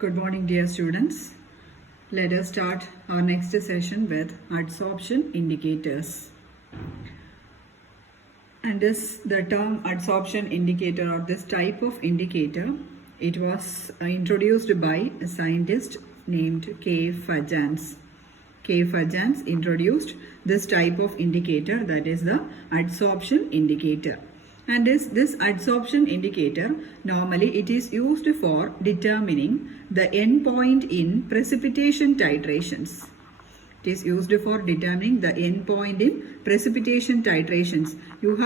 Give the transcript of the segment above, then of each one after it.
Good morning, dear students. Let us start our next session with adsorption indicators. And the term adsorption indicator or this type of indicator, it was introduced by a scientist named K. Fajans. K. Fajans introduced this type of indicator, that is the adsorption indicator. And this adsorption indicator, normally it is used for determining the endpoint in precipitation titrations. It is used for determining the endpoint in precipitation titrations. You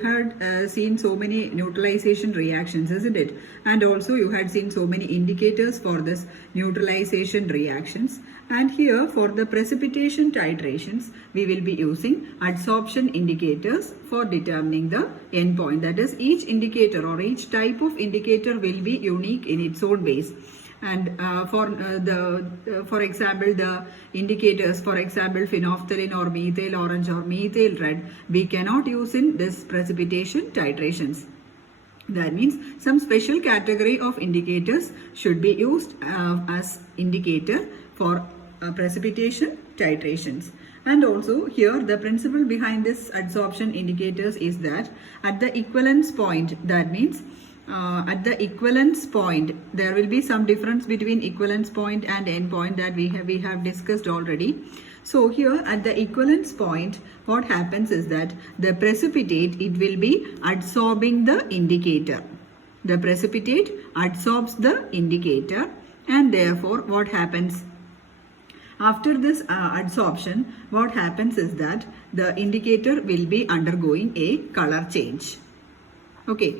had seen so many neutralization reactions, isn't it? And also you had seen so many indicators for this neutralization reactions. And here for the precipitation titrations, we will be using adsorption indicators for determining the endpoint. That is, each indicator or each type of indicator will be unique in its own base. And for example, the indicators, for example, phenolphthalein or methyl orange or methyl red, we cannot use in this precipitation titrations. That means some special category of indicators should be used as indicator for precipitation titrations. And also here the principle behind this adsorption indicators is that at the equivalence point, that means at the equivalence point, there will be some difference between equivalence point and end point that we have discussed already. So here at the equivalence point, what happens is that the precipitate, it will be adsorbing the indicator. The precipitate adsorbs the indicator, and therefore what happens? After this adsorption, what happens is that the indicator will be undergoing a color change. Okay.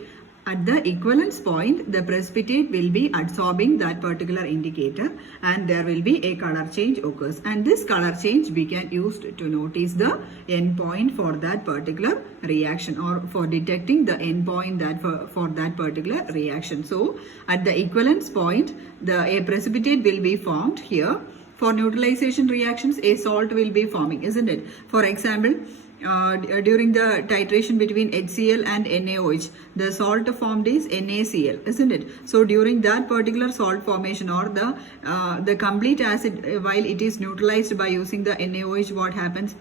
At the equivalence point, the precipitate will be adsorbing that particular indicator and there will be a color change occurs. And this color change we can use to notice the endpoint for that particular reaction or for detecting the endpoint that for that particular reaction. So, at the equivalence point, a precipitate will be formed here. For neutralization reactions, a salt will be forming, isn't it? For example, during the titration between HCl and NaOH, the salt formed is NaCl, isn't it? So during that particular salt formation or the complete acid, while it is neutralized by using the NaOH, what happens?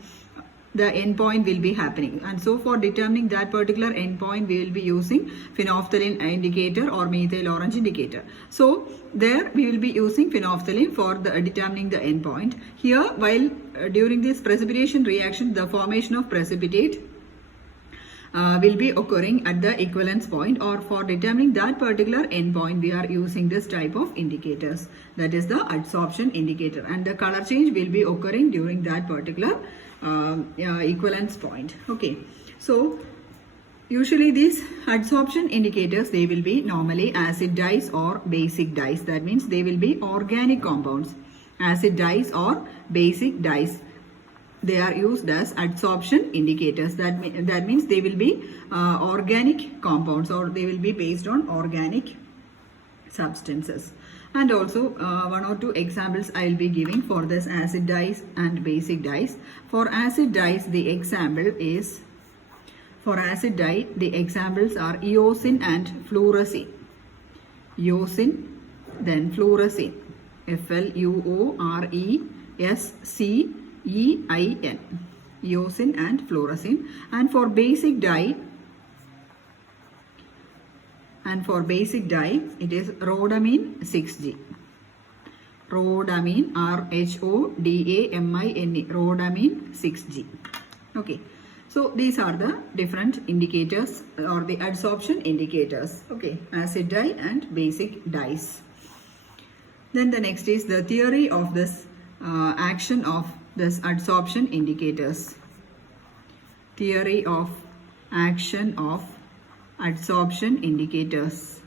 The endpoint will be happening. And so for determining that particular endpoint, we will be using phenolphthalein indicator or methyl orange indicator. So there we will be using phenolphthalein for determining the endpoint. Here, while during this precipitation reaction, the formation of precipitate will be occurring at the equivalence point, or for determining that particular endpoint, we are using this type of indicators. That is the adsorption indicator, and the color change will be occurring during that particular equivalence point. Okay, so usually these adsorption indicators, they will be normally acid dyes or basic dyes. That means they will be organic compounds. Acid dyes or basic dyes, they are used as adsorption indicators. That means they will be organic compounds or they will be based on organic substances. And also one or two examples I will be giving for this acid dyes and basic dyes. For acid dyes, the example is, for acid dye, the examples are eosin and fluorescein. Eosin, then fluorescein. Fluorescein. Eosin and fluorescein. And for basic dye, it is rhodamine 6G. Rhodamine, RHODAMINE, rhodamine 6G. Okay. So these are the different indicators or the adsorption indicators. Okay. Acid dye and basic dyes. Then the next is the theory of this action of this adsorption indicators. Theory of action of adsorption indicators.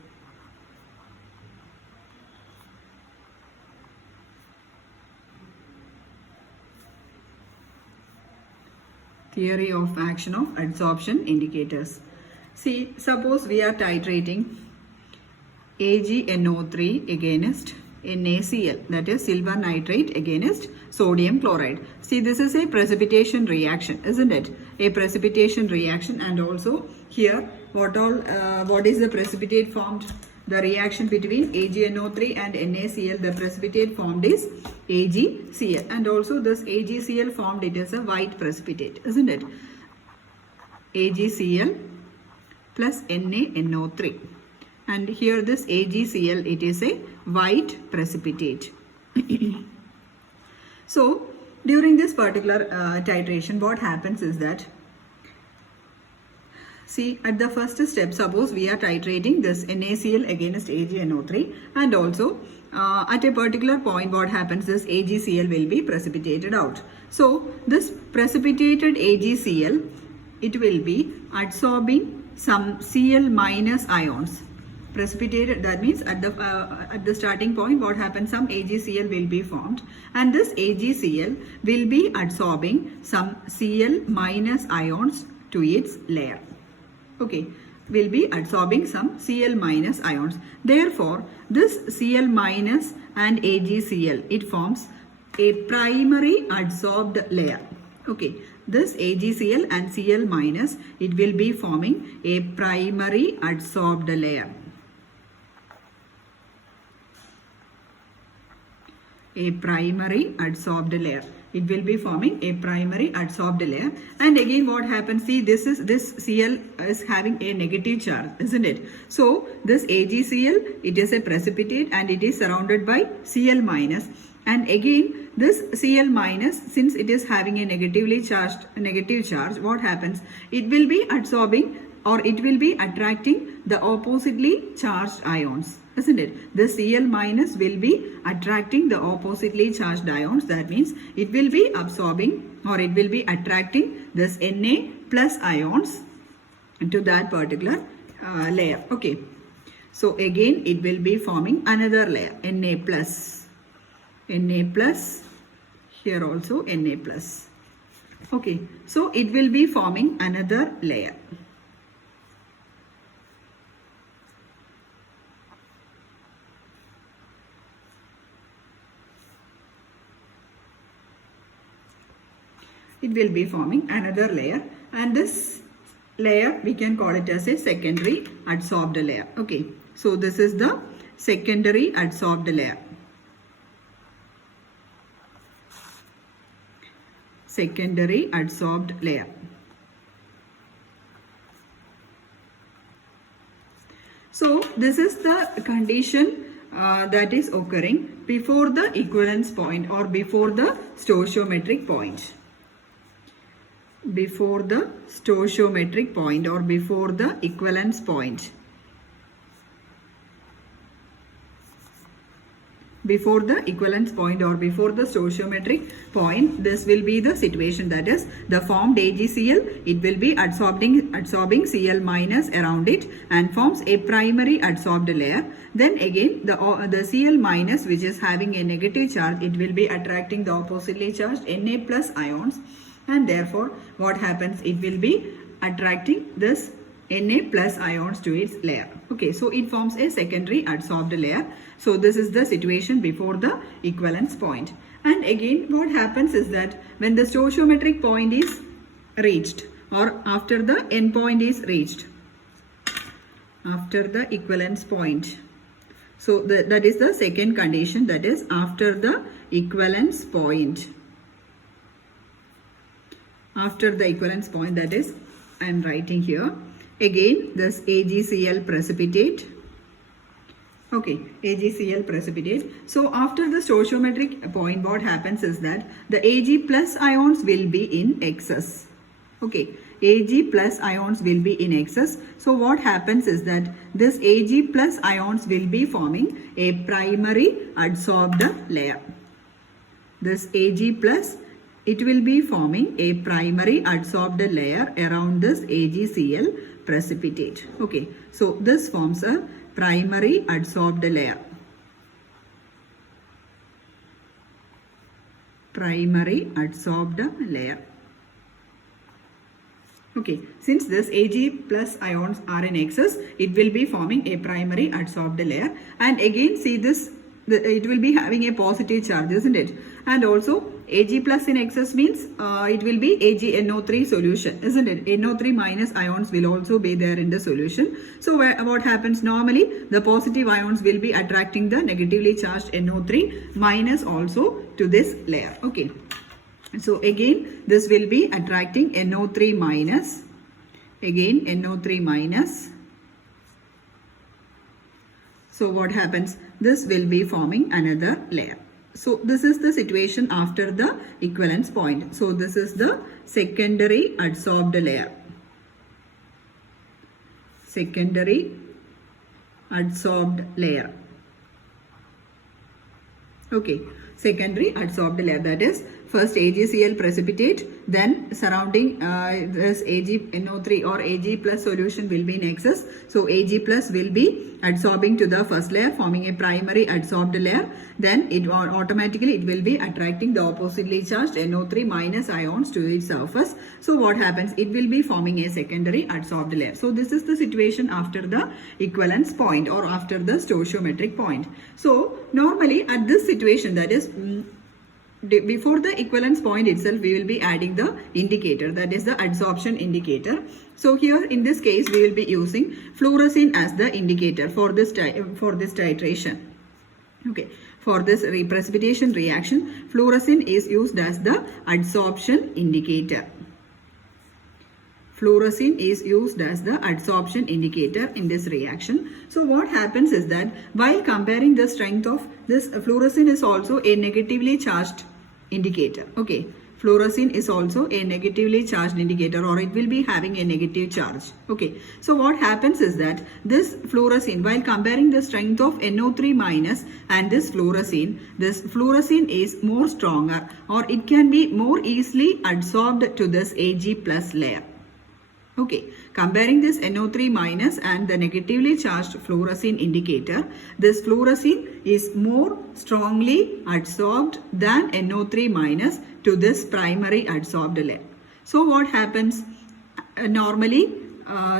Theory of action of adsorption indicators. See, suppose we are titrating AgNO3 against NaCl, that is silver nitrate against sodium chloride. See, this is a precipitation reaction, isn't it? A precipitation reaction, and also here what is the precipitate formed? the reaction between AgNO3 and NaCl, the precipitate formed is AgCl, and also this AgCl formed, it is a white precipitate, isn't it? AgCl plus NaNO3, and here this AgCl, it is a white precipitate. So during this particular titration, what happens is that, see, at the first step, suppose we are titrating this NaCl against AgNO3, and also at a particular point, what happens is AgCl will be precipitated out. So this precipitated AgCl, it will be absorbing some Cl minus ions. Precipitated, that means at the starting point, what happens, some AgCl will be formed, and this AgCl will be absorbing some Cl minus ions to its layer. Okay, will be absorbing some Cl minus ions. Therefore, this Cl minus and AgCl, it forms a primary adsorbed layer. Okay, this AgCl and Cl minus, it will be forming a primary adsorbed layer. A primary adsorbed layer. It will be forming a primary adsorbed layer. And again, what happens? See, this Cl is having a negative charge, isn't it? So this AgCl, it is a precipitate and it is surrounded by Cl minus. And again, this Cl minus, since it is having a negative charge, what happens? It will be absorbing, or it will be attracting the oppositely charged ions, isn't it? The Cl minus will be attracting the oppositely charged ions. That means it will be absorbing, or it will be attracting this Na plus ions to that particular layer. Okay. So again, it will be forming another layer, Na plus, here also Na plus. Okay. So it will be forming another layer. It will be forming another layer, and this layer we can call it as a secondary adsorbed layer. Okay, so this is the secondary adsorbed layer. Secondary adsorbed layer. So this is the condition that is occurring before the equivalence point, or before the stoichiometric point. Before the stoichiometric point, or before the equivalence point. Before the equivalence point, or before the stoichiometric point, this will be the situation, that is the formed AgCl, it will be absorbing Cl minus around it and forms a primary adsorbed layer. Then again, the Cl minus, which is having a negative charge, it will be attracting the oppositely charged Na plus ions, and therefore what happens, it will be attracting this Na plus ions to its layer. Okay, so it forms a secondary adsorbed layer. So this is the situation before the equivalence point. And again, what happens is that when the stoichiometric point is reached, or after the end point is reached, after the equivalence point, so that is the second condition, that is after the equivalence point. After the equivalence point, that is, I am writing here. Again, this AgCl precipitate. Okay, AgCl precipitate. So after the stoichiometric point, what happens is that the Ag plus ions will be in excess. Okay, Ag plus ions will be in excess. So what happens is that this Ag plus ions will be forming a primary adsorbed layer. This Ag plus, it will be forming a primary adsorbed layer around this AgCl precipitate. Okay, so this forms a primary adsorbed layer. Primary adsorbed layer. Okay, since this Ag plus ions are in excess, it will be forming a primary adsorbed layer. And again, see this it will be having a positive charge, isn't it? And also Ag plus in excess means it will be AgNO3 solution, isn't it? NO3 minus ions will also be there in the solution. So what happens normally, the positive ions will be attracting the negatively charged NO3 minus also to this layer. Okay. So again this will be attracting NO3 minus, again NO3 minus. So what happens? This will be forming another layer. So this is the situation after the equivalence point. So this is the secondary adsorbed layer. Secondary adsorbed layer. Okay, secondary adsorbed layer, that is first AgCl precipitate, then surrounding this AgNO3 or Ag plus solution will be in excess. So Ag plus will be adsorbing to the first layer, forming a primary adsorbed layer. Then it automatically it will be attracting the oppositely charged NO3 minus ions to its surface. So what happens? It will be forming a secondary adsorbed layer. So this is the situation after the equivalence point or after the stoichiometric point. So normally at this situation, that is before the equivalence point itself, we will be adding the indicator, that is the adsorption indicator. So here in this case we will be using fluorescein as the indicator for this titration. Okay, for this precipitation reaction, fluorescein is used as the adsorption indicator. Fluorescein is used as the adsorption indicator in this reaction. So what happens is that while comparing the strength of this, fluorescein is also a negatively charged indicator. Okay, fluorescein is also a negatively charged indicator, or it will be having a negative charge. Okay, so what happens is that this fluorescein, while comparing the strength of NO3 minus and this fluorescein is more stronger, or it can be more easily adsorbed to this Ag plus layer. Okay, comparing this NO3 minus and the negatively charged fluorescein indicator, this fluorescein is more strongly adsorbed than NO3 minus to this primary adsorbed layer. So what happens? Normally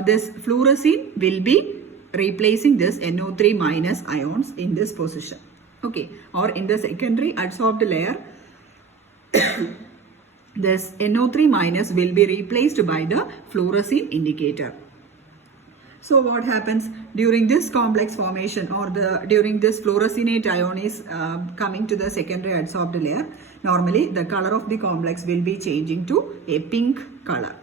this fluorescein will be replacing this NO3 minus ions in this position. Okay, or in the secondary adsorbed layer this NO3 minus will be replaced by the fluorescein indicator. So what happens during this complex formation, or during this fluorescinate ion is coming to the secondary adsorbed layer, normally the color of the complex will be changing to a pink color.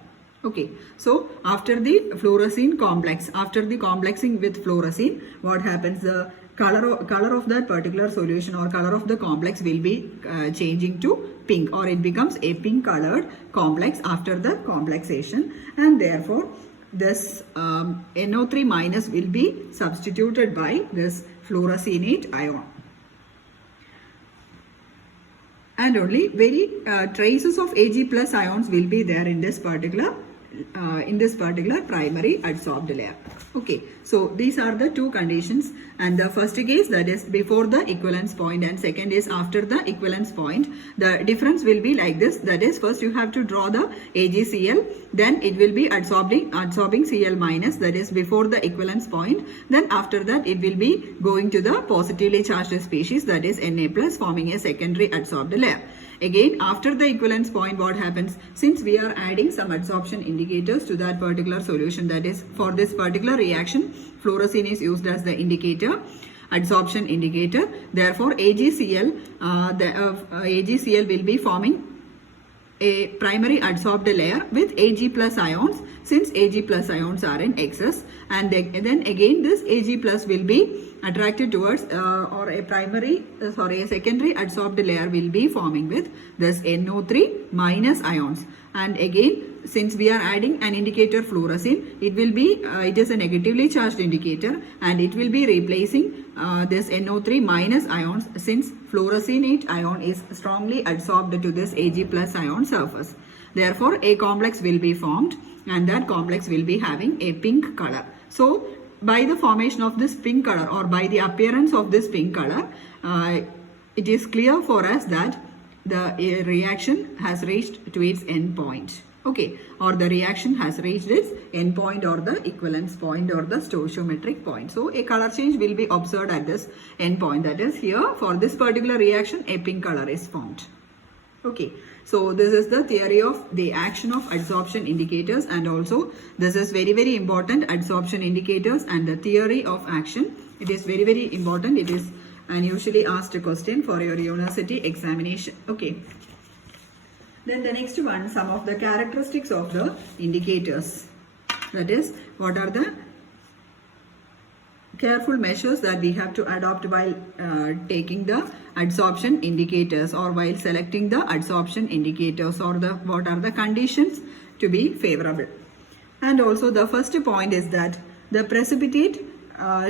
Okay, so after the fluorescein complex, after the complexing with fluorescein, what happens? The color of that particular solution or color of the complex will be changing to pink, or it becomes a pink colored complex after the complexation, and therefore this NO3 minus will be substituted by this fluorescinate ion, and only very traces of Ag plus ions will be there in this particular primary adsorbed layer. Okay, so these are the two conditions, and the first case, that is before the equivalence point, and second is after the equivalence point. The difference will be like this, that is first you have to draw the AgCl, then it will be adsorbing Cl minus, that is before the equivalence point. Then after that it will be going to the positively charged species, that is Na plus, forming a secondary adsorbed layer. Again, after the equivalence point, what happens? Since we are adding some adsorption indicators to that particular solution, that is for this particular reaction, fluorescein is used as the indicator, adsorption indicator. Therefore, AgCl will be forming a primary adsorbed layer with Ag plus ions, since Ag plus ions are in excess, and then again this Ag plus will be attracted towards or a secondary adsorbed layer will be forming with this NO3 minus ions. And again, since we are adding an indicator fluorescein, it is a negatively charged indicator, and it will be replacing this NO3 minus ions, since fluorescinate ion is strongly adsorbed to this Ag plus ion surface. Therefore, a complex will be formed, and that complex will be having a pink color. So by the formation of this pink color, or by the appearance of this pink color, it is clear for us that the reaction has reached to its end point. Okay, or the reaction has reached its endpoint or the equivalence point or the stoichiometric point. So a color change will be observed at this endpoint. That is, here for this particular reaction a pink color is formed. Okay, so this is the theory of the action of adsorption indicators, and also this is very important, adsorption indicators and the theory of action. It is very important. It is an usually asked question for your university examination. Okay. Then the next one, some of the characteristics of the indicators. That is, what are the careful measures that we have to adopt while taking the adsorption indicators, or while selecting the adsorption indicators, or what are the conditions to be favorable. And also the first point is that the precipitate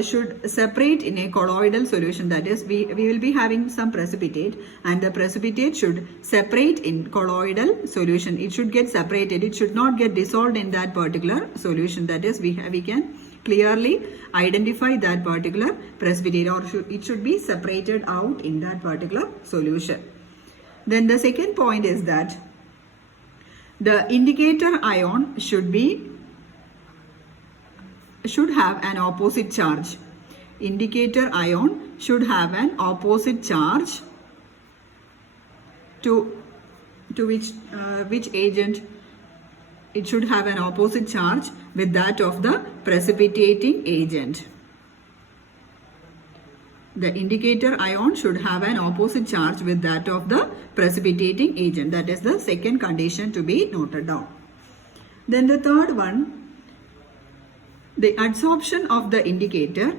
should separate in a colloidal solution. That is, we will be having some precipitate, and the precipitate should separate in colloidal solution. It should get separated. It should not get dissolved in that particular solution. That is, we can clearly identify that particular precipitate, or it should be separated out in that particular solution. Then the second point is that the indicator ion should have an opposite charge. Indicator ion should have an opposite charge to which agent? It should have an opposite charge with that of the precipitating agent. The indicator ion should have an opposite charge with that of the precipitating agent. That is the second condition to be noted down. Then the third one, the adsorption of the indicator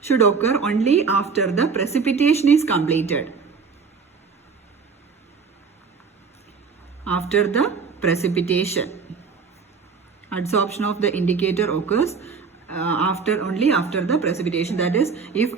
should occur only after the precipitation is completed. After the precipitation, adsorption of the indicator occurs only after the precipitation. That is, if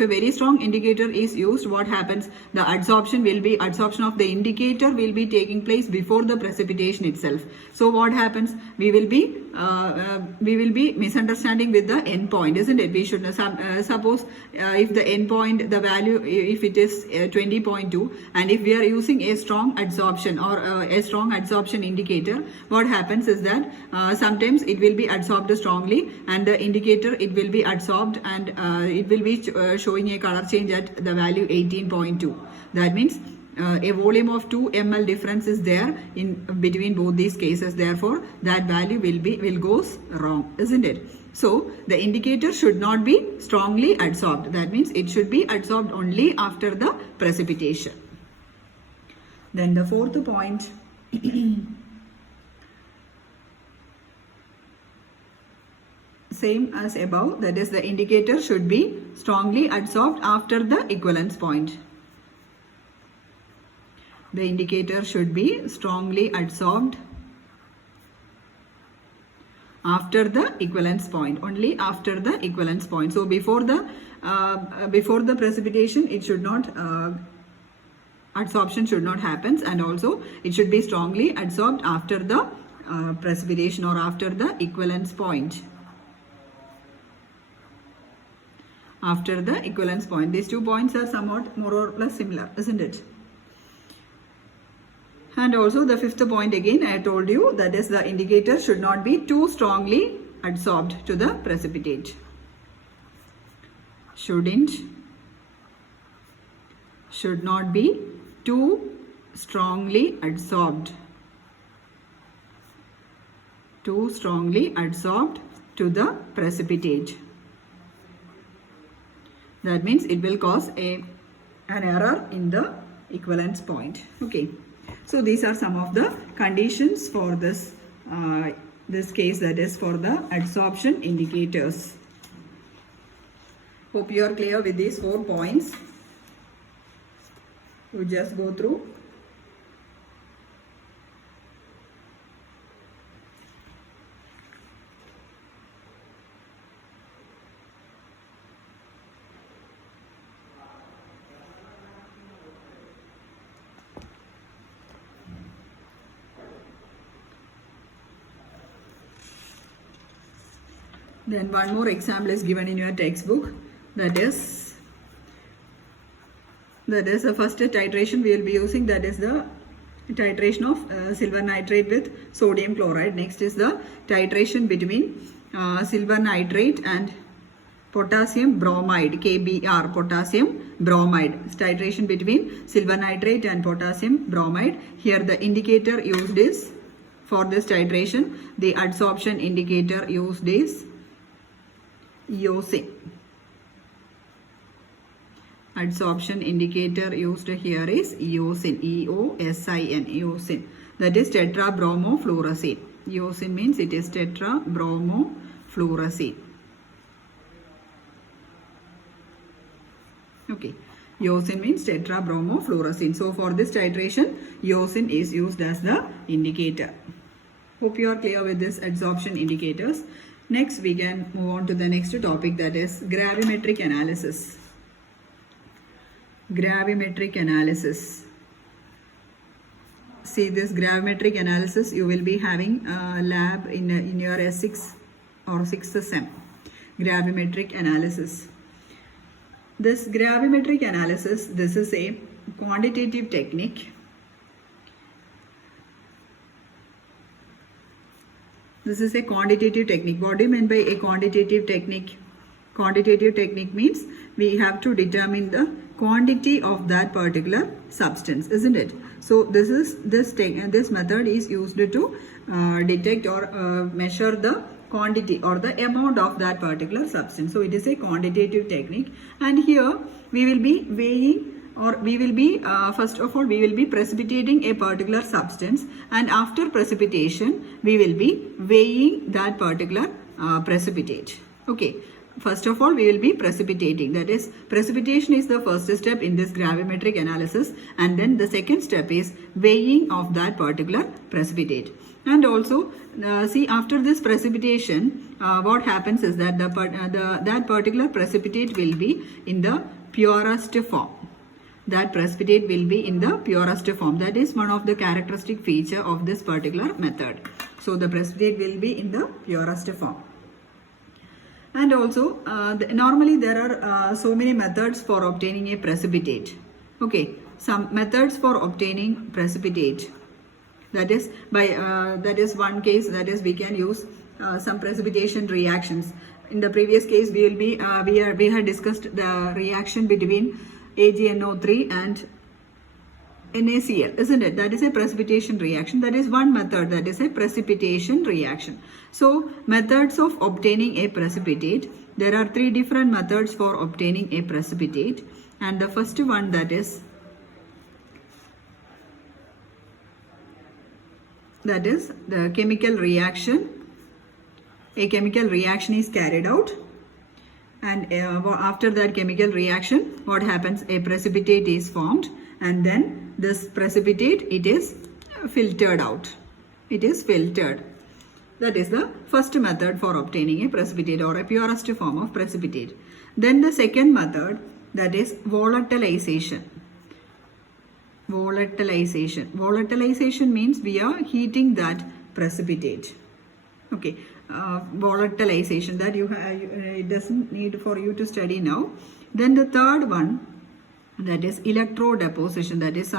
a very strong indicator is used, what happens? The adsorption of the indicator will be taking place before the precipitation itself. So what happens? We will be misunderstanding with the end point, isn't it? We should suppose if the end point, the value, if it is 20.2, and if we are using a strong adsorption or a strong adsorption indicator, what happens is that sometimes it will be adsorbed strongly, and the indicator, it will be adsorbed, and it will be showing a color change at the value 18.2. That means a volume of 2 ml difference is there in between both these cases. Therefore, that value will goes wrong, isn't it? So the indicator should not be strongly adsorbed. That means it should be adsorbed only after the precipitation. Then the fourth point. Same as above, that is, the indicator should be strongly adsorbed after the equivalence point. The indicator should be strongly adsorbed after the equivalence point, only after the equivalence point. So before the precipitation, it should not adsorption should not happen, and also it should be strongly adsorbed after the precipitation or after the equivalence point. After the equivalence point. These 2 points are somewhat more or less similar, isn't it? And also the fifth point, again I told you, that is, the indicator should not be too strongly adsorbed to the precipitate. Should not be too strongly adsorbed. Too strongly adsorbed to the precipitate. That means it will cause an error in the equivalence point. Okay. So these are some of the conditions for this case, that is for the adsorption indicators. Hope you are clear with these 4 points. You just go through. Then one more example is given in your textbook, that is That is the first titration we will be using, that is the titration of silver nitrate with sodium chloride. Next is the titration between silver nitrate and potassium bromide, KBr, potassium bromide. Titration between silver nitrate and potassium bromide. Here the indicator used is, for this titration, the adsorption indicator used is eosin. Adsorption indicator used here is eosin, E-O-S-I-N, eosin. That is tetrabromofluorescein. Eosin means it is tetrabromofluorescein. Okay, eosin means tetrabromofluorescein. So for this titration, eosin is used as the indicator. Hope you are clear with this adsorption indicators. Next we can move on to the next topic, that is gravimetric analysis. Gravimetric analysis. See, this gravimetric analysis you will be having a lab in your S6 or 6th sem. Gravimetric analysis. This gravimetric analysis, this is a quantitative technique. This is a quantitative technique. What do you mean by a quantitative technique? Quantitative technique means we have to determine the quantity of that particular substance, isn't it? So this method is used to detect or measure the quantity or the amount of that particular substance. So it is a quantitative technique, and here we will be weighing, or we will be first of all we will be precipitating a particular substance, and after precipitation we will be weighing that particular precipitate. Okay, first of all we will be precipitating, that is precipitation is the first step in this gravimetric analysis, and then the second step is weighing of that particular precipitate. And also see, after this precipitation what happens is that that particular precipitate will be in the purest form. That precipitate will be in the purest form. That is one of the characteristic feature of this particular method. So the precipitate will be in the purest form. And also normally there are so many methods for obtaining a precipitate. Okay, some methods for obtaining precipitate. That is by that is one case, that is we can use some precipitation reactions. In the previous case we will be we had discussed the reaction between AgNO3 and NaCl, isn't it? That is a precipitation reaction. That is one method, that is a precipitation reaction. So methods of obtaining a precipitate, there are three different methods for obtaining a precipitate, and the first one, that is the chemical reaction. A chemical reaction is carried out, and after that chemical reaction what happens, a precipitate is formed, and then this precipitate, it is filtered out. It is filtered. That is the first method for obtaining a precipitate or a purest form of precipitate. Then the second method, that is volatilization. Volatilization. Volatilization means we are heating that precipitate. Okay, volatilization, that it doesn't need for you to study now. Then the third one, that is electrodeposition. That is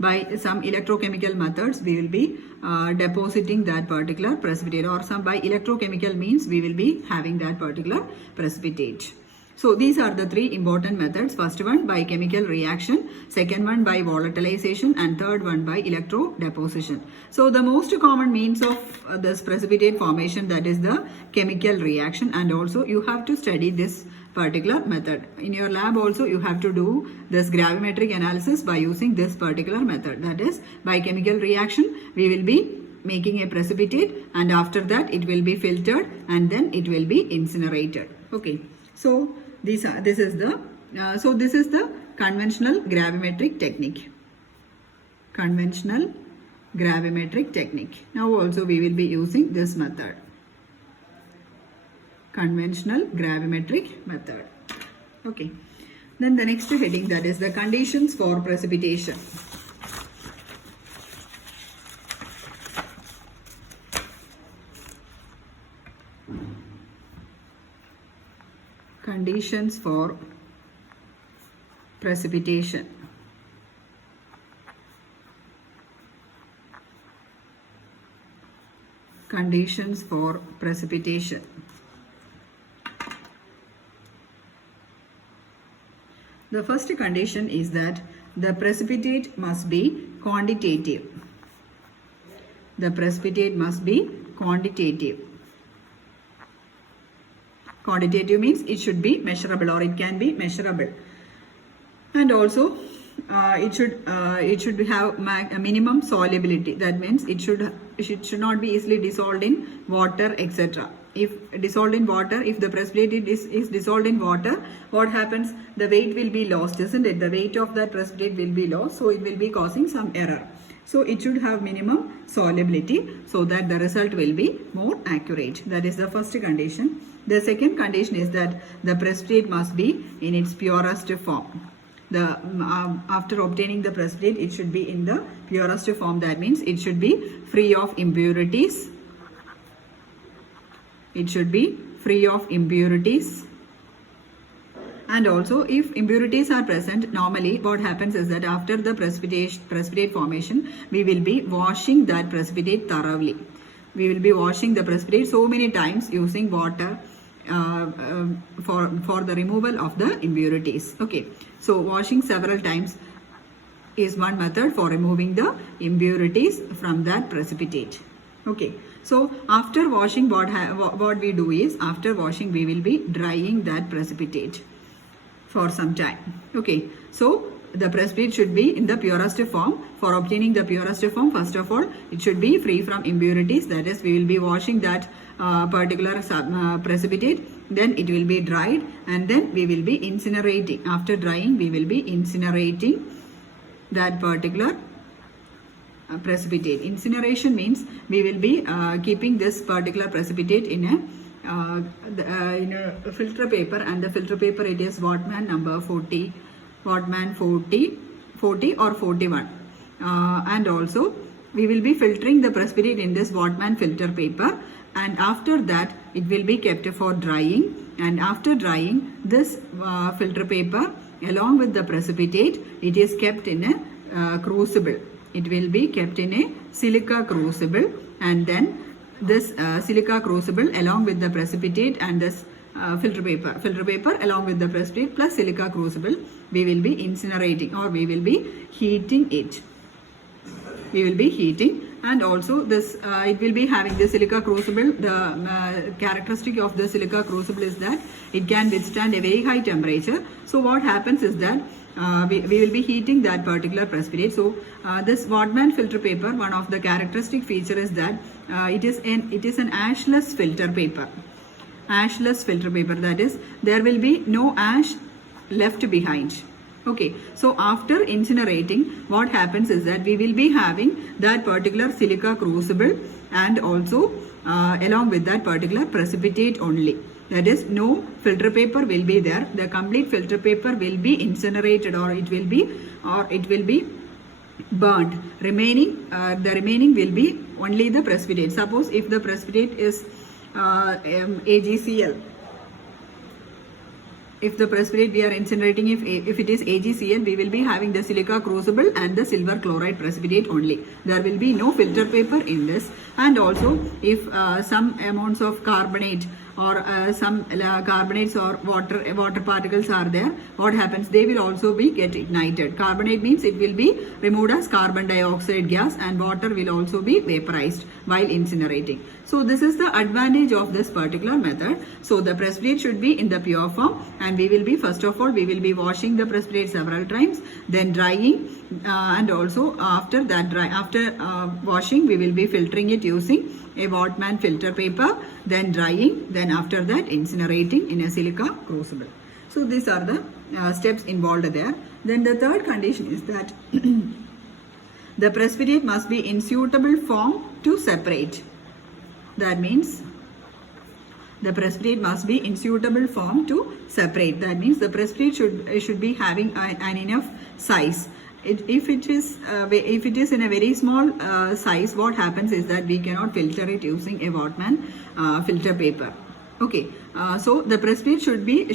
by some electrochemical methods we will be depositing that particular precipitate, or some by electrochemical means we will be having that particular precipitate. So these are the three important methods. First one by chemical reaction, second one by volatilization, and third one by electrodeposition. So the most common means of this precipitate formation, that is the chemical reaction, and also you have to study this particular method. In your lab also you have to do this gravimetric analysis by using this particular method. That is, by chemical reaction we will be making a precipitate, and after that it will be filtered, and then it will be incinerated. Okay, so this is the conventional gravimetric technique. Conventional gravimetric technique. Now also we will be using this method. Conventional gravimetric method. Okay. Then the next heading, that is the conditions for precipitation. Conditions for precipitation. conditions for precipitation. The first condition is that the precipitate must be quantitative. The precipitate must be quantitative. Quantitative means it should be measurable, or it can be measurable. And also it should have a minimum solubility. That means it should not be easily dissolved in water, etc. If dissolved in water, if the precipitate is dissolved in water, what happens? The weight will be lost, isn't it? The weight of that precipitate will be lost, so it will be causing some error. So it should have minimum solubility so that the result will be more accurate. That is the first condition. The second condition is that the precipitate must be in its purest form. After obtaining the precipitate, it should be in the purest form. That means it should be free of impurities. It should be free of impurities. And also, if impurities are present, normally what happens is that after the precipitate formation, we will be washing that precipitate thoroughly. We will be washing the precipitate so many times using water for the removal of the impurities. Okay, so washing several times is one method for removing the impurities from that precipitate. Okay, so after washing, what we do is, after washing we will be drying that precipitate for some time. Okay, so the precipitate should be in the purest form. For obtaining the purest form, first of all, it should be free from impurities. That is, we will be washing that particular precipitate, then it will be dried, and then we will be incinerating. After drying, we will be incinerating that particular precipitate. Incineration means we will be keeping this particular precipitate in a filter paper, and the filter paper, it is Wattman number 40, Wattman 40 or 41. And also we will be filtering the precipitate in this Wattman filter paper, and after that it will be kept for drying. And after drying, this filter paper along with the precipitate, it is kept in a crucible. It will be kept in a silica crucible, and then this silica crucible along with the precipitate and this filter paper along with the precipitate plus silica crucible, we will be incinerating, or we will be heating it. We will be heating, and also this it will be having the silica crucible. The characteristic of the silica crucible is that it can withstand a very high temperature. So what happens is that we will be heating that particular precipitate. So this Wattman filter paper, one of the characteristic feature is that it is an ashless filter paper. Ashless filter paper, that is, there will be no ash left behind. Okay, so after incinerating, what happens is that we will be having that particular silica crucible, and also along with that particular precipitate only. That is, no filter paper will be there. The complete filter paper will be incinerated, or it will be burnt. The remaining will be only the precipitate. Suppose if the precipitate is AgCl. If the precipitate we are incinerating, if it is AgCl, we will be having the silica crucible and the silver chloride precipitate only. There will be no filter paper in this. And also, if some amounts of carbonate or some carbonates or water particles are there, what happens? They will also be get ignited. Carbonate means it will be removed as carbon dioxide gas, and water will also be vaporized while incinerating. So this is the advantage of this particular method. So the precipitate should be in the pure form, and we will be, first of all, we will be washing the precipitate several times, then drying, and also after washing, we will be filtering it using a Wattman filter paper, then drying, then after that incinerating in a silica crucible. So these are the steps involved there. Then the third condition is that the precipitate must be in suitable form to separate. That means the precipitate must be in suitable form to separate. That means the precipitate should be having an enough size. If it is in a very small size, what happens is that we cannot filter it using a Wattman filter paper. Okay, so the precipitate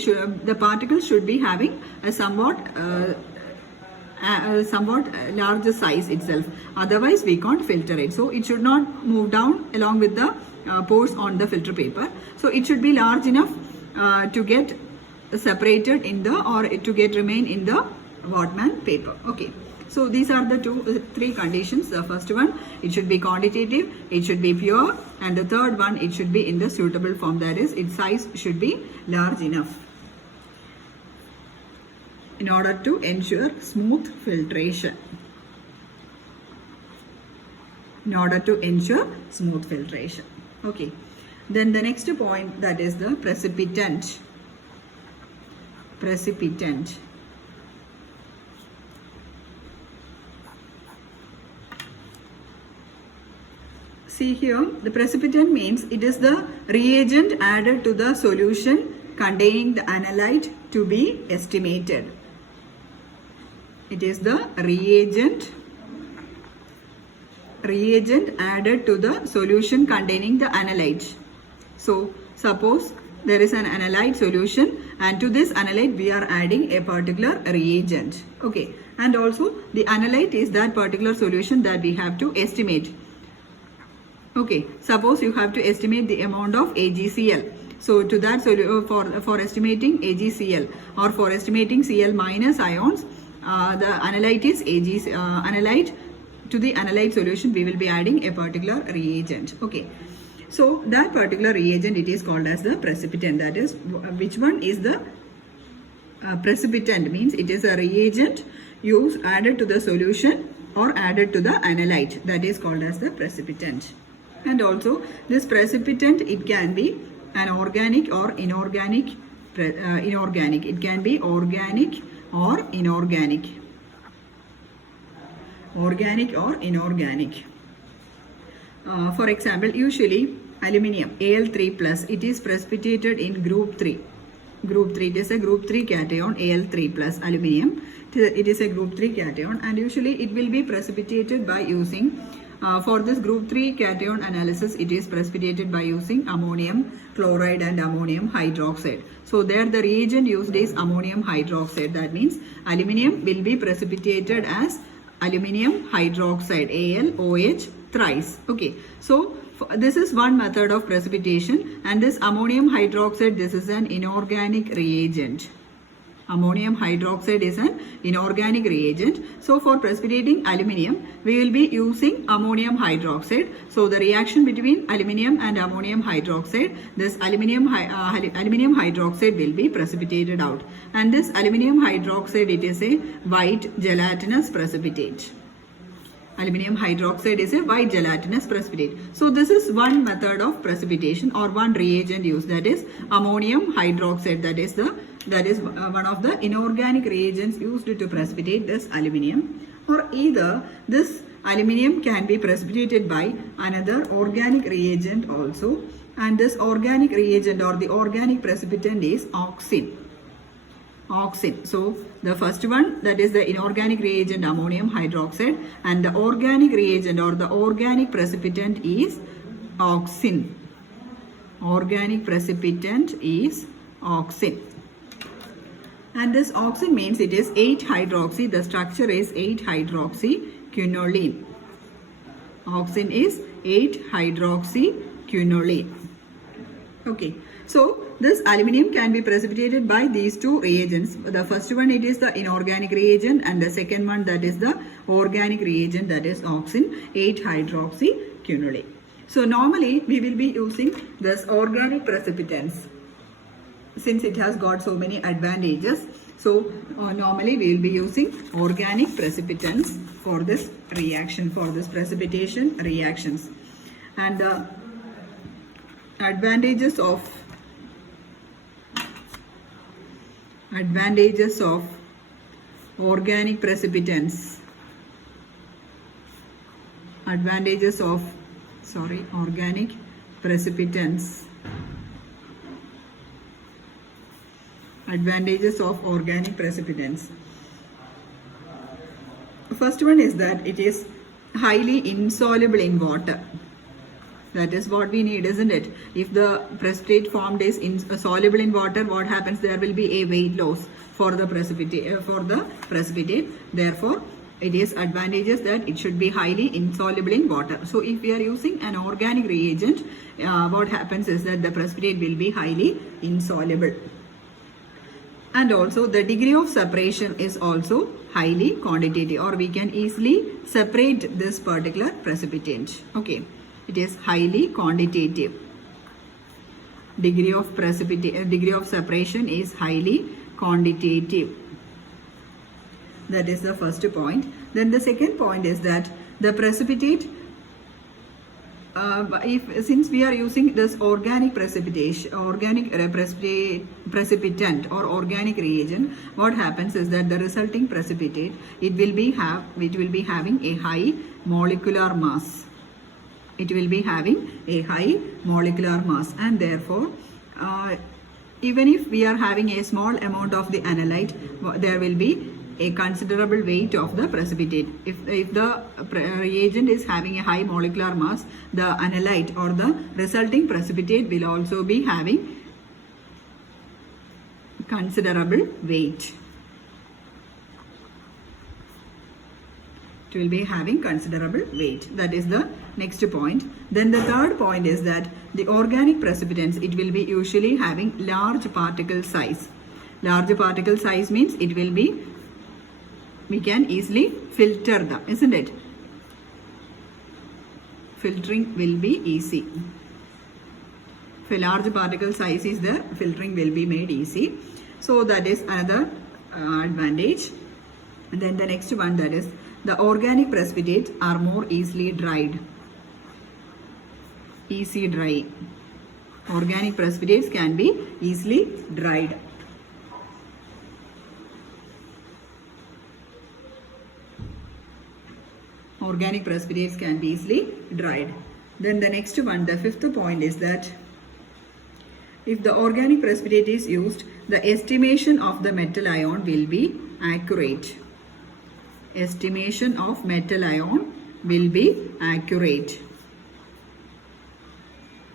the particles should be having a somewhat larger size itself. Otherwise, we can't filter it. So it should not move down along with the pores on the filter paper. So it should be large enough to get separated in the, or to get remain in the Whatman paper. Okay. So these are the three conditions. The first one, it should be quantitative, it should be pure, and the third one, it should be in the suitable form, that is, its size should be large enough in order to ensure smooth filtration. In order to ensure smooth filtration. Okay. Then the next point, that is the precipitant. Precipitant. See here, the precipitant means it is the reagent added to the solution containing the analyte to be estimated. It is the reagent added to the solution containing the analyte. So, suppose there is an analyte solution, and to this analyte we are adding a particular reagent. Okay, and also the analyte is that particular solution that we have to estimate. Okay, suppose you have to estimate the amount of AgCl. So to that, for estimating AgCl or for estimating Cl minus ions, the analyte is analyte. To the analyte solution we will be adding a particular reagent. Okay, so that particular reagent, it is called as the precipitant. That is, which one is the precipitant? Means it is a reagent added to the solution or added to the analyte. That is called as the precipitant. And also this precipitant, it can be an organic or inorganic. It can be organic or inorganic. Organic or inorganic. For example, usually aluminium Al3 plus, it is precipitated in group 3. Group 3, it is a group 3 cation, Al3 plus aluminium. It is a group 3 cation, and usually it will be precipitated by using for this group 3 cation analysis, it is precipitated by using ammonium chloride and ammonium hydroxide. So there the reagent used is ammonium hydroxide. That means aluminium will be precipitated as aluminium hydroxide, AlOH thrice. Okay, so this is one method of precipitation, and this ammonium hydroxide, this is an inorganic reagent. Ammonium hydroxide is an inorganic reagent. So for precipitating aluminium, we will be using ammonium hydroxide. So the reaction between aluminium and ammonium hydroxide, this aluminium hydroxide will be precipitated out. And this aluminium hydroxide, it is a white gelatinous precipitate. Aluminium hydroxide is a white gelatinous precipitate. So this is one method of precipitation or one reagent used, that is ammonium hydroxide. That is one of the inorganic reagents used to precipitate this aluminium. Or either this aluminium can be precipitated by another organic reagent also, and this organic reagent or the organic precipitant is oxine. So the first one, that is the inorganic reagent ammonium hydroxide, and the organic reagent or the organic precipitant is oxine. Organic precipitant is oxine. And this oxine means it is 8-hydroxy. The structure is 8-hydroxyquinoline. Oxine is 8-hydroxyquinoline. Okay. So this aluminium can be precipitated by these two reagents. The first one, it is the inorganic reagent, and the second one, that is the organic reagent, that is oxine 8-hydroxyquinoline. So normally we will be using this organic precipitants since it has got so many advantages. So normally we will be using organic precipitants for this reaction, for this precipitation reactions. And the advantages of organic precipitants. Organic precipitants. Advantages of organic precipitants. First one is that it is highly insoluble in water. That is what we need, isn't it? If the precipitate formed is soluble in water, what happens? There will be a weight loss for the precipitate. Therefore, it is advantageous that it should be highly insoluble in water. So if we are using an organic reagent, what happens is that the precipitate will be highly insoluble. And also the degree of separation is also highly quantitative, or we can easily separate this particular precipitant. Okay, it is highly quantitative. Degree of separation is highly quantitative. That is the first point. Then the second point is that the precipitate, since we are using this organic precipitation, precipitant or organic reagent, what happens is that the resulting precipitate, it will be having a high molecular mass. It will be having a high molecular mass, and therefore even if we are having a small amount of the analyte, there will be a considerable weight of the precipitate. If the reagent is having a high molecular mass, the analyte or the resulting precipitate will also be having considerable weight. It will be having considerable weight. That is the next point. Then the third point is that the organic precipitants, it will be usually having large particle size. Large particle size means it will be, we can easily filter them, isn't it? Filtering will be easy. If a large particle size is there, filtering will be made easy. So that is another advantage. And then the next one, that is the organic precipitates are more easily dried. Easy dry. Organic precipitates can be easily dried. Organic precipitates can be easily dried. Then the next one, the fifth point is that if the organic precipitate is used, the estimation of the metal ion will be accurate. Estimation of metal ion will be accurate.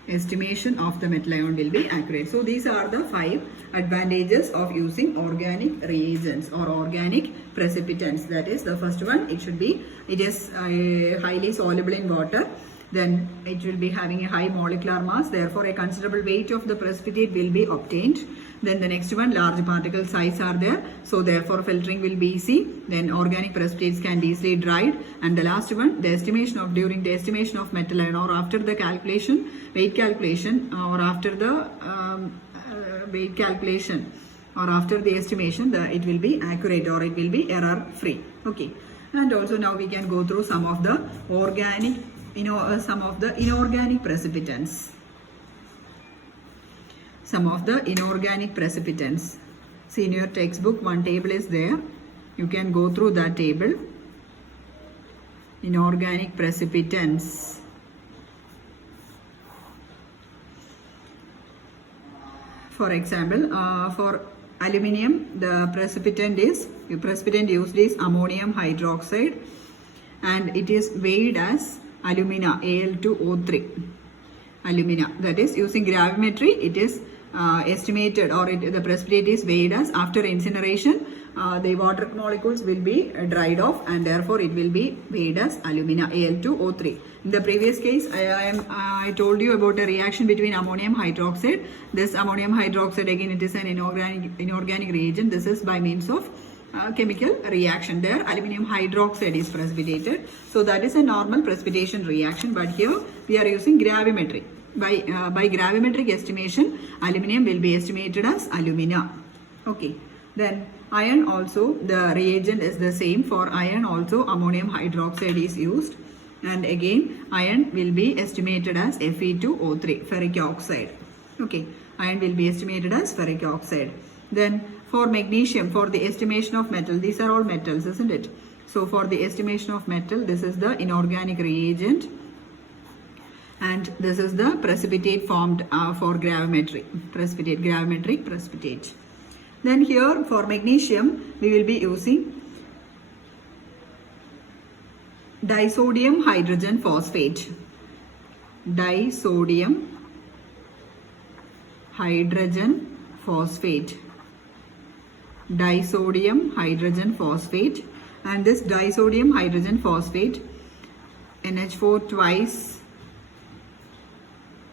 Estimation of the metal ion will be accurate. So these are the 5 advantages of using organic reagents or organic precipitants. That is, the first one, it is highly soluble in water. Then it will be having a high molecular mass, therefore a considerable weight of the precipitate will be obtained. Then the next one, large particle size are there, so therefore filtering will be easy. Then organic precipitates can be easily dried. And the last one, during the estimation of metal ion, or after the calculation, weight calculation, or after the weight calculation, or after the estimation, it will be accurate, or it will be error free. Okay. And also now we can go through some of the inorganic precipitants. Some of the inorganic precipitants. See, in your textbook, one table is there. You can go through that table. Inorganic precipitants. For example, for aluminium, the precipitant used is ammonium hydroxide, and it is weighed as alumina, Al2O3. Alumina, that is, using gravimetry, it is estimated, or the precipitate is weighed as, after incineration, the water molecules will be dried off, and therefore it will be weighed as alumina, Al2O3. In the previous case, I told you about a reaction between ammonium hydroxide. This ammonium hydroxide, again, it is an inorganic reagent. This is by means of chemical reaction. There aluminium hydroxide is precipitated, so that is a normal precipitation reaction. But here we are using gravimetry. By gravimetric estimation, aluminium will be estimated as alumina. Okay. Then iron also, the reagent is the same. For iron also, ammonium hydroxide is used, and again iron will be estimated as Fe2O3, ferric oxide. Okay, iron will be estimated as ferric oxide. Then for magnesium, for the estimation of metal, these are all metals, isn't it? So for the estimation of metal, this is the inorganic reagent, and this is the precipitate formed for gravimetry. Gravimetric precipitate. Then here for magnesium, we will be using disodium hydrogen phosphate. Disodium hydrogen phosphate. Disodium hydrogen phosphate. and this disodium hydrogen phosphate, NH4 twice,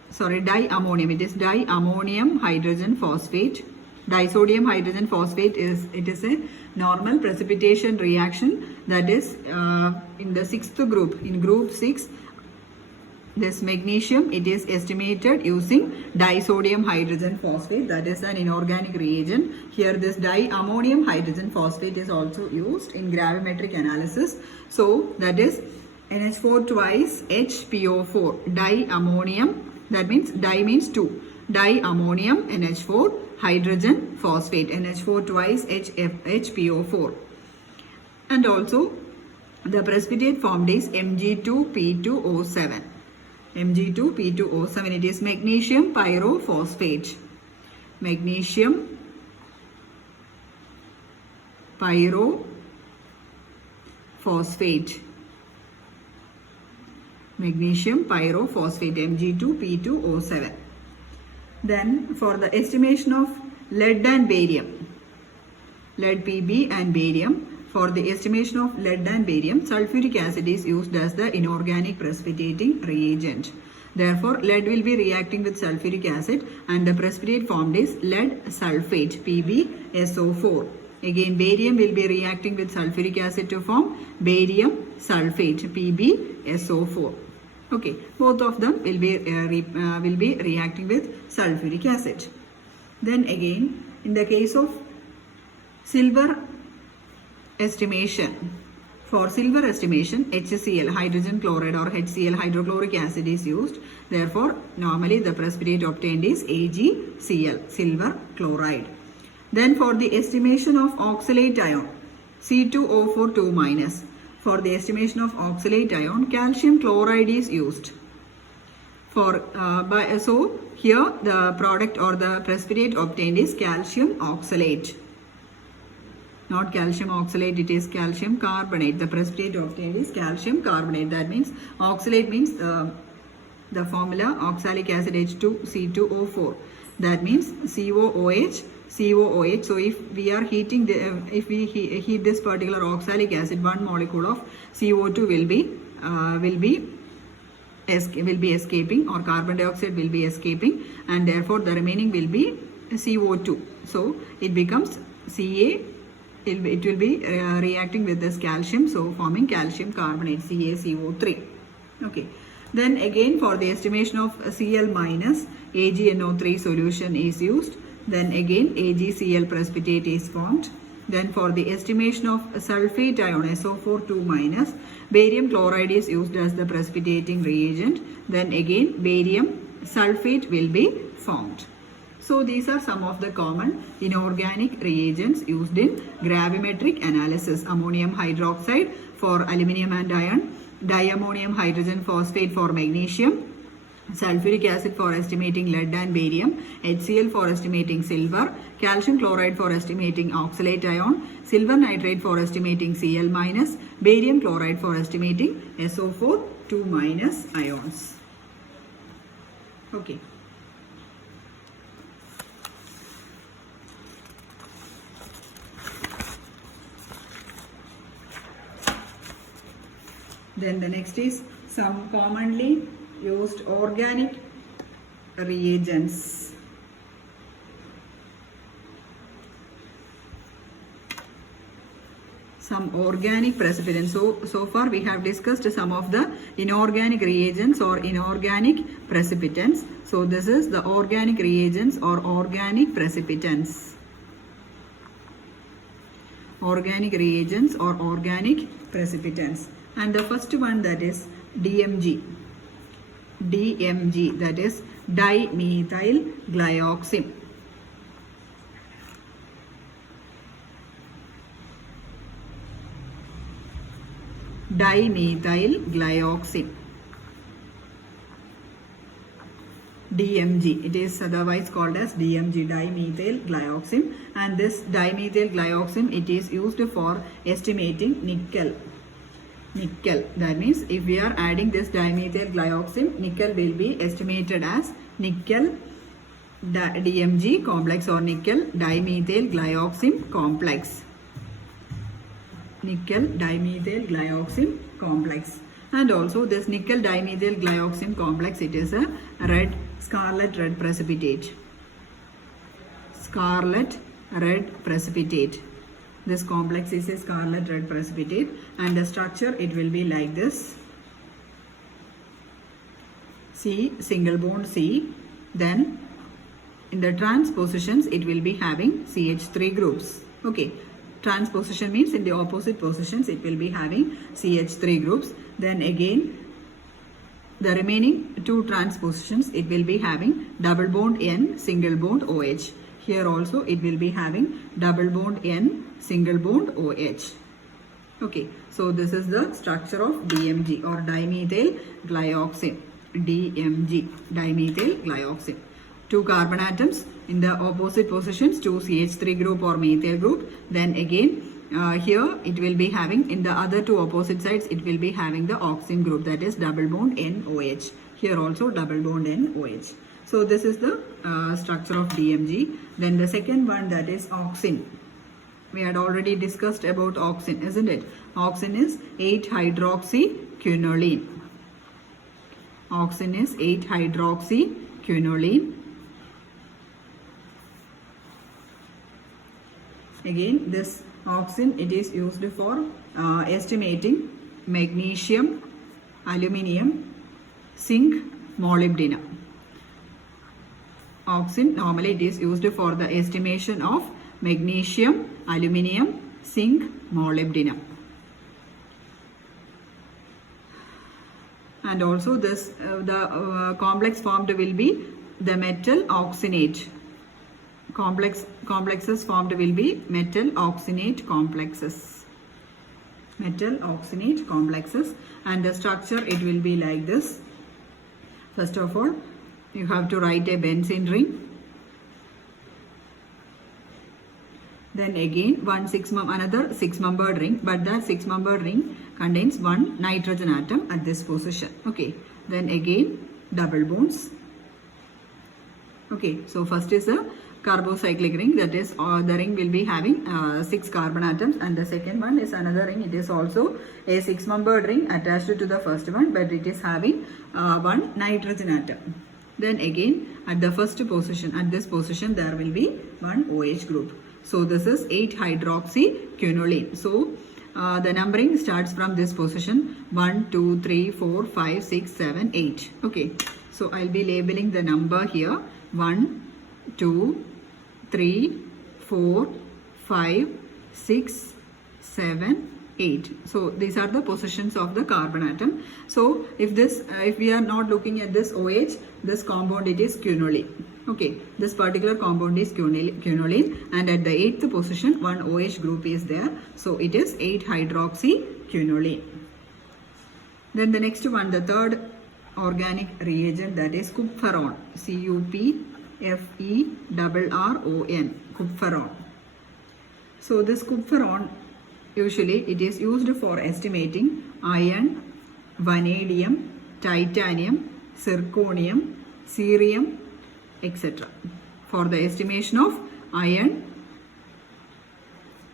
sorry, diammonium, it is diammonium hydrogen phosphate. Disodium hydrogen phosphate is a normal precipitation reaction, that is in the sixth group, in group 6, this magnesium, it is estimated using disodium hydrogen phosphate, that is an inorganic reagent. Here this diammonium hydrogen phosphate is also used in gravimetric analysis. So that is NH4 twice HPO4, diammonium, that means di means 2, diammonium NH4 hydrogen phosphate, NH4 twice HPO4. And also the precipitate formed is Mg2P2O7. Mg2P2O7, it is magnesium pyrophosphate. Magnesium pyrophosphate. Magnesium pyrophosphate, Mg2P2O7. Then for the estimation of lead and barium, lead Pb and barium, for the estimation of lead and barium, sulfuric acid is used as the inorganic precipitating reagent. Therefore, lead will be reacting with sulfuric acid and the precipitate formed is lead sulfate, PbSO4. Again, barium will be reacting with sulfuric acid to form barium sulfate, PbSO4. Okay, both of them will be reacting with sulfuric acid. Then again, in the case of silver estimation, for silver estimation, HCl, hydrogen chloride, or HCl, hydrochloric acid is used. Therefore, normally the precipitate obtained is AgCl, silver chloride. Then for the estimation of oxalate ion, C2O4 2-. For the estimation of oxalate ion, calcium chloride is used. So here the product or the precipitate obtained is calcium oxalate. Not calcium oxalate, it is calcium carbonate. The precipitate obtained is calcium carbonate. That means oxalate means the formula oxalic acid H2C2O4. That means COOH. So if we are heating if we heat this particular oxalic acid, one molecule of CO2 will be escaping, or carbon dioxide will be escaping, and therefore the remaining will be CO2. So it becomes Ca. It will be reacting with this calcium, so forming calcium carbonate, CaCO3. Okay. Then again for the estimation of Cl minus, AgNO3 solution is used. Then again AgCl precipitate is formed. Then for the estimation of sulfate ion, SO4 2-, barium chloride is used as the precipitating reagent. Then again barium sulfate will be formed. So these are some of the common inorganic reagents used in gravimetric analysis. Ammonium hydroxide for aluminium and iron, diammonium hydrogen phosphate for magnesium, sulfuric acid for estimating lead and barium, HCl for estimating silver, calcium chloride for estimating oxalate ion, silver nitrate for estimating Cl minus, barium chloride for estimating SO4 2- ions. Okay. Then the next is some commonly used organic reagents. Some organic precipitants. So far we have discussed some of the inorganic reagents or inorganic precipitants. So this is the organic reagents or organic precipitants. Organic reagents or organic precipitants. And the first one, that is DMG. DMG, that is dimethyl glyoxime. Dimethyl glyoxime. DMG, it is otherwise called as DMG, dimethyl glyoxime, and this dimethyl glyoxime, it is used for estimating nickel. That means if we are adding this dimethyl glyoxime, nickel will be estimated as nickel DMG complex or nickel dimethyl glyoxime complex. nickel dimethyl glyoxime complex. And also this nickel dimethyl glyoxime complex, it is a scarlet red precipitate. Scarlet red precipitate. This complex is a scarlet red precipitate, and the structure it will be like this. C, single bond C. Then in the trans positions it will be having CH3 groups. Okay, trans position means in the opposite positions it will be having CH3 groups. Then again the remaining two trans positions it will be having double bond N, single bond OH. Here also it will be having double bond N, single bond OH. Okay, so this is the structure of DMG or dimethyl glyoxime. DMG, dimethyl glyoxime. Two carbon atoms in the opposite positions, two CH3 group or methyl group. Then again here it will be having in the other two opposite sides it will be having the oxime group, that is double bond NOH. Here also double bond NOH. So this is the structure of DMG. Then the second one, that is oxine. We had already discussed about oxine, isn't it? Oxine is 8-hydroxyquinoline. Oxine is 8-hydroxyquinoline. Again, this oxine it is used for estimating magnesium, aluminium, zinc, molybdenum. Oxine normally it is used for the estimation of magnesium, aluminium, zinc, molybdenum. And also this the complex formed will be the metal oxinate. Complexes formed will be metal oxinate complexes. Metal oxinate complexes, and the structure it will be like this. First of all, you have to write a benzene ring. Then again another 6-membered ring, but that 6-membered ring contains one nitrogen atom at this position. Okay, then again double bonds. Okay, so first is a carbocyclic ring, that is the ring will be having 6 carbon atoms, and the second one is another ring. It is also a 6-membered ring attached to the first one, but it is having one nitrogen atom. Then again at the first position, at this position there will be one OH group. So this is 8-hydroxyquinoline. So the numbering starts from this position 1, 2, 3, 4, 5, 6, 7, 8. Okay, so I'll be labeling the number here 1, 2, 3, 4, 5, 6, 7, 8. So these are the positions of the carbon atom. So if we are not looking at this OH, this compound it is quinoline. Okay, this particular compound is quinoline, and at the 8th position one OH group is there. So it is 8-hydroxyquinoline. Then the next one, the third organic reagent, that is kupferon. CupFeRRON, kupferon. So this kupferon usually it is used for estimating iron, vanadium, titanium, zirconium, cerium, etc. For the estimation of iron,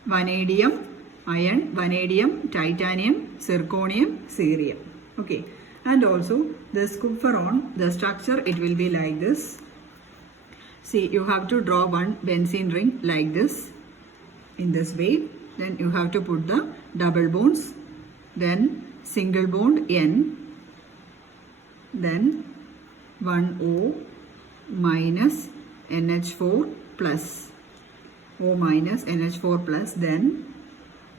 vanadium, titanium, zirconium, cerium. Okay, and also this kupferon, the structure it will be like this. See, you have to draw one benzene ring like this, in this way. Then you have to put the double bonds, then single bond N, then one O minus NH4 plus, O minus NH4 plus, then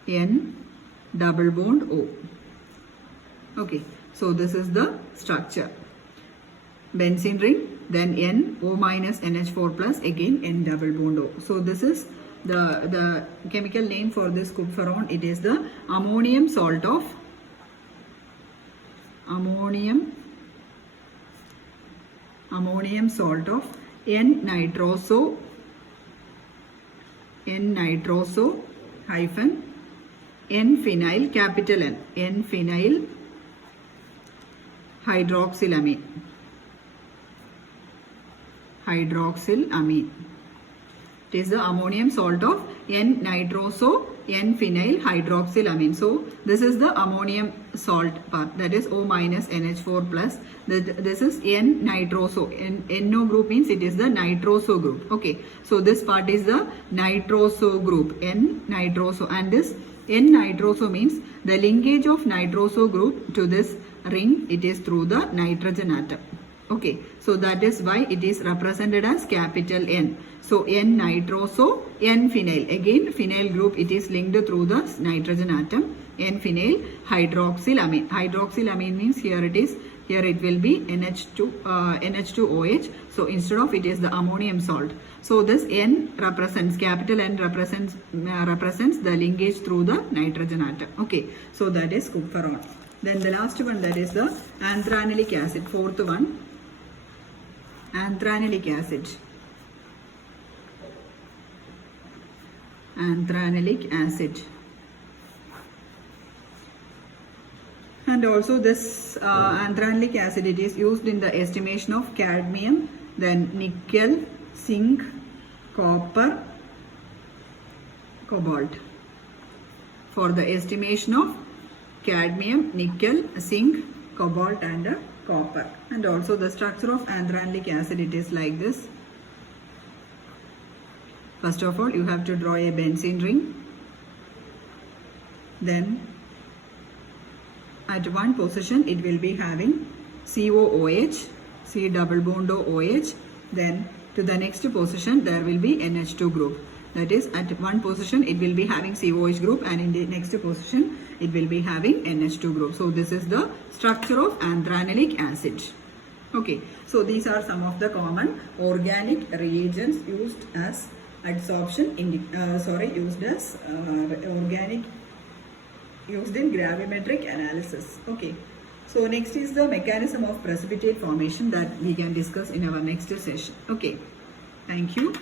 N double bond O. Okay, so this is the structure. Benzene ring, then N, O minus NH4 plus, again N double bond O. So this is the chemical name for this kupferon. It is the ammonium salt of N-nitroso hyphen N-phenyl, capital N, N-phenyl hydroxylamine. It is the ammonium salt of N-nitroso N-phenyl hydroxylamine. So this is the ammonium salt part, that is O minus NH4 plus. This is N-nitroso. NO group means it is the nitroso group. Okay, so this part is the nitroso group, N-nitroso, and this N-nitroso means the linkage of nitroso group to this ring, it is through the nitrogen atom. Okay, so that is why it is represented as capital N. So N-nitroso, N-phenyl. Again, phenyl group, it is linked through the nitrogen atom. N-phenyl hydroxylamine. Hydroxylamine means here it is. Here it will be NH2OH. So instead of it is the ammonium salt. So this N represents, capital N represents the linkage through the nitrogen atom. Okay, so that is kupferol. Then the last one, that is the anthranylic acid. Fourth one, anthranylic acid. Anthranylic acid. And also this anthranylic acid, it is used in the estimation of cadmium, then nickel, zinc, copper, cobalt. For the estimation of cadmium, nickel, zinc, cobalt and copper. And also the structure of anthranylic acid, it is like this. First of all, you have to draw a benzene ring. Then at one position it will be having COOH, C double bond OH. Then to the next position there will be NH2 group. That is, at one position it will be having COH group, and in the next position it will be having NH2 group. So this is the structure of anthranylic acid. Okay, so these are some of the common organic reagents used as adsorption used in gravimetric analysis. Okay, so next is the mechanism of precipitate formation that we can discuss in our next session. Okay, thank you.